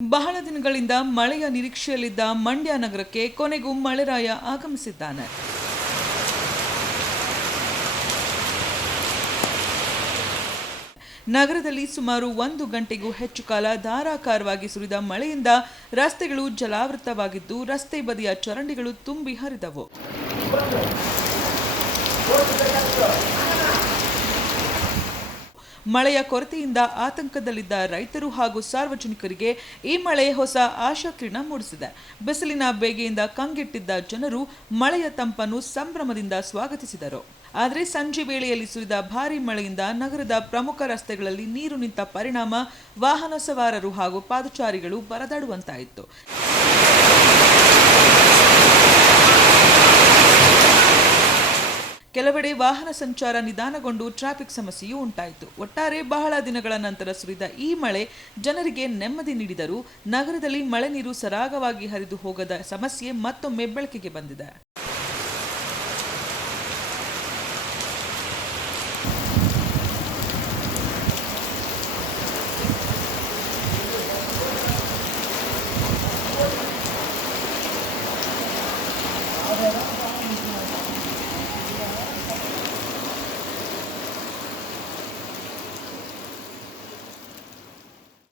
ಬಹಳ ದಿನಗಳಿಂದ ಮಳೆಯ ನಿರೀಕ್ಷೆಯಲ್ಲಿದ್ದ ಮಂಡ್ಯ ನಗರಕ್ಕೆ ಕೊನೆಗೂ ಮಳೆರಾಯ ಆಗಮಿಸಿದ್ದಾನೆ. ನಗರದಲ್ಲಿ ಸುಮಾರು 1 ಗಂಟೆಗೂ ಹೆಚ್ಚು ಕಾಲ ಧಾರಾಕಾರವಾಗಿ ಸುರಿದ ಮಳೆಯಿಂದ ರಸ್ತೆಗಳು ಜಲಾವೃತವಾಗಿದ್ದು, ರಸ್ತೆ ಬದಿಯ ಚರಂಡಿಗಳು ತುಂಬಿ ಹರಿದವು. ಮಳೆಯ ಕೊರತೆಯಿಂದ ಆತಂಕದಲ್ಲಿದ್ದ ರೈತರು ಹಾಗೂ ಸಾರ್ವಜನಿಕರಿಗೆ ಈ ಮಳೆ ಹೊಸ ಆಶಾಕಿರಣ ಮೂಡಿಸಿದೆ. ಬಿಸಿಲಿನ ಬೇಗೆಯಿಂದ ಕಂಗೆಟ್ಟಿದ್ದ ಜನರು ಮಳೆಯ ತಂಪನ್ನು ಸಂಭ್ರಮದಿಂದ ಸ್ವಾಗತಿಸಿದರು. ಆದರೆ ಸಂಜೆ ವೇಳೆಯಲ್ಲಿ ಸುರಿದ ಭಾರೀ ಮಳೆಯಿಂದ ನಗರದ ಪ್ರಮುಖ ರಸ್ತೆಗಳಲ್ಲಿ ನೀರು ನಿಂತ ಪರಿಣಾಮ ವಾಹನ ಸವಾರರು ಹಾಗೂ ಪಾದಚಾರಿಗಳು ಪರದಾಡುವಂತಾಯಿತು. ಕೆಲವೆಡೆ ವಾಹನ ಸಂಚಾರ ನಿಧಾನಗೊಂಡು ಟ್ರಾಫಿಕ್ ಸಮಸ್ಯೆಯೂ ಉಂಟಾಯಿತು. ಒಟ್ಟಾರೆ ಬಹಳ ದಿನಗಳ ನಂತರ ಸುರಿದ ಈ ಮಳೆ ಜನರಿಗೆ ನೆಮ್ಮದಿ ನೀಡಿದರೂ ನಗರದಲ್ಲಿ ಮಳೆ ನೀರು ಸರಾಗವಾಗಿ ಹರಿದು ಹೋಗದ ಸಮಸ್ಯೆ ಮತ್ತೊಮ್ಮೆ ಬೆಳಕಿಗೆ ಬಂದಿದೆ.